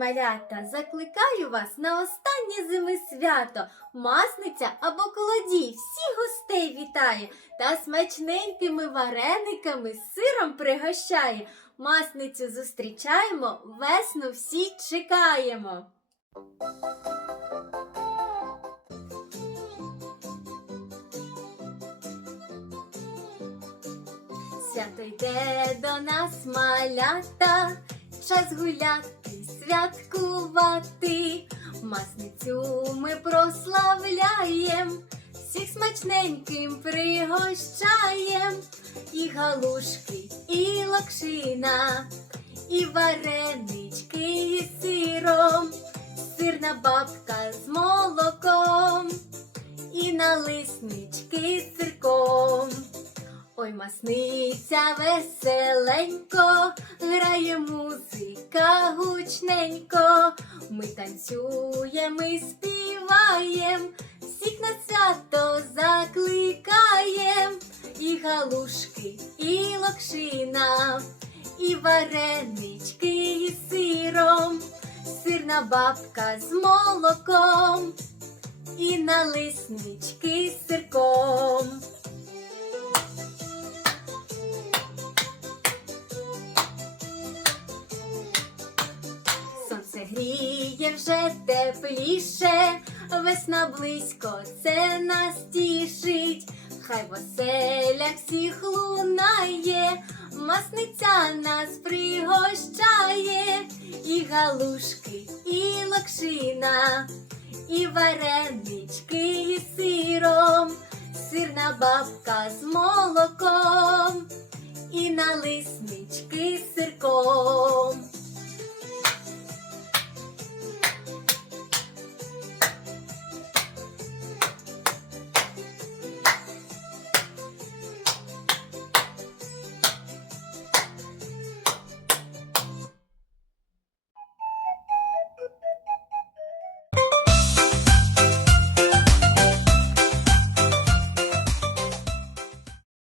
малята, закликаю вас на останнє зими свято. Масниця або колодій всіх гостей вітає та смачненькими варениками з сиром пригощає. Масницю зустрічаємо, весну всі чекаємо. Свято йде до нас малята, час гуляти, святкувати. Масницю ми прославляєм, всіх смачненьким пригощаєм. І галушки, і локшина, і варенички із сиром, сирна бабка з молоком, і налиснички з сирком. Ой, масниця веселенько, грає музика гучненько. Ми танцюємо і співаєм, всіх на свято закликаєм. І галушки, і локшина, і варенички із сиром, сирна бабка з молоком, і налиснички з Сонце гріє вже тепліше, весна близько це нас тішить, хай в оселях всіх лунає, масниця нас пригощає, і галушки, і локшина, і варенички із сиром, сирна бабка з молоком, і налиснички з сирком.